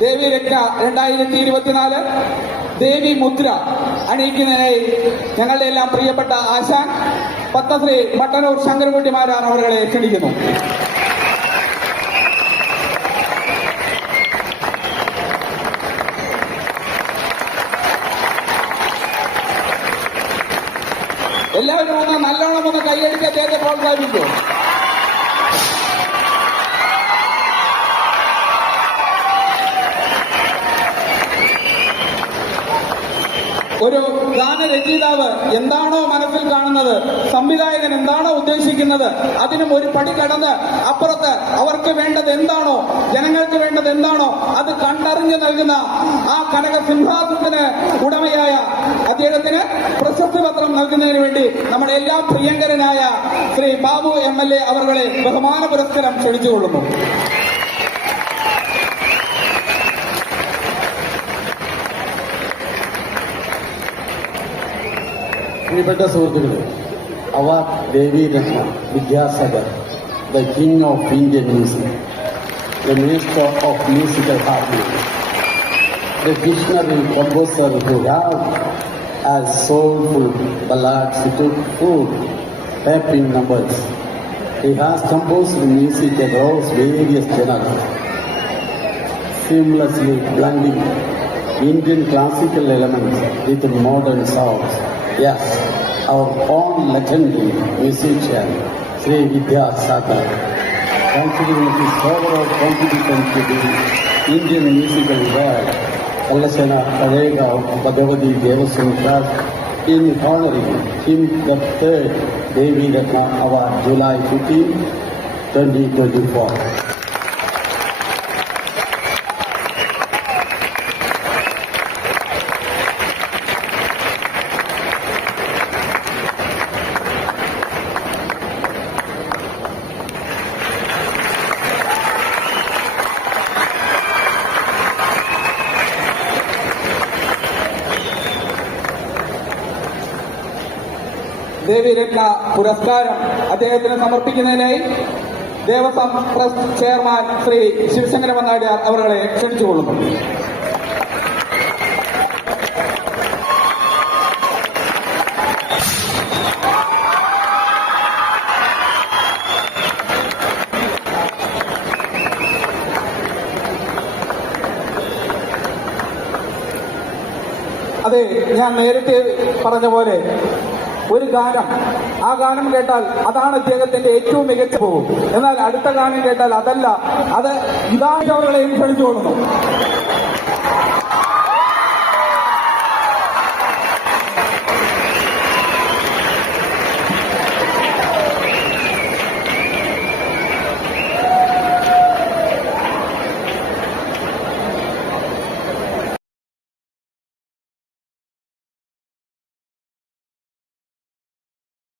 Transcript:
ദേവി രത്ന 2024 ദേവി മുദ്ര അണിയിക്കുന്നതിനായി ഞങ്ങളുടെ എല്ലാം പ്രിയപ്പെട്ട ആശാൻ പത്മശ്രീ മട്ടന്നൂർ ശങ്കരൻകുട്ടിമാരാണ് അവരെ ക്ഷണിക്കുന്നു. എല്ലാവരും ഒന്ന് നല്ലോണം ഒന്ന് കൈയടിച്ച് അദ്ദേഹത്തെ പ്രോത്സാഹിപ്പിച്ചു. ഒരു ഗാനരചയിതാവ് എന്താണോ മനസ്സിൽ കാണുന്നത്, സംവിധായകൻ എന്താണോ ഉദ്ദേശിക്കുന്നത്, അതിനും ഒരു പടി കടന്ന് അപ്പുറത്ത് അവർക്ക് വേണ്ടത് എന്താണോ, ജനങ്ങൾക്ക് വേണ്ടത് എന്താണോ അത് കണ്ടറിഞ്ഞു നൽകുന്ന ആ കനക സിംഹാസനത്തിന് ഉടമയായ അദ്ദേഹത്തിന് പ്രശസ്തി പത്രം നൽകുന്നതിന് വേണ്ടി നമ്മുടെ എല്ലാ പ്രിയങ്കരനായ ശ്രീ ബാബു MLA അവരുടെ ബഹുമാന പുരസ്കാരം ക്ഷണിച്ചുകൊള്ളുന്നു. പ്രിയപ്പെട്ട സുഹൃത്തുക്കളെ, award Devi Ratna Vidyasagar, the king of Indian music, the minister of musical harmony, the visionary composer who have as soulful ballads to food tapping numbers. He has composed music across various genres, seamlessly blending Indian classical elements with modern sounds. Yes, our own legendary musician, Sri Vidyasagar, considering his overall contribution to the Indian musical world, Kalashana Karega Bhagavati Devaswami Trust, in honoring him the third Devi Ratna Award, July 15, 2024. ദേവി രത്ന പുരസ്കാരം അദ്ദേഹത്തിന് സമർപ്പിക്കുന്നതിനായി Devaswom trust chairman Shri Sivasankara Mannadiyar അവരെ ക്ഷണിച്ചുകൊള്ളുന്നു. അതെ, ഞാൻ നേരത്തെ പറഞ്ഞ പോലെ ഒരു ഗാനം, ആ ഗാനം കേട്ടാൽ അതാണ് അദ്ദേഹത്തിന്റെ ഏറ്റവും മികച്ച പോകും. എന്നാൽ അടുത്ത ഗാനം കേട്ടാൽ അതല്ല, അത് ഇതാണ് അവர்களെ ക്ഷണിച്ചു കൊടുക്കുന്നു.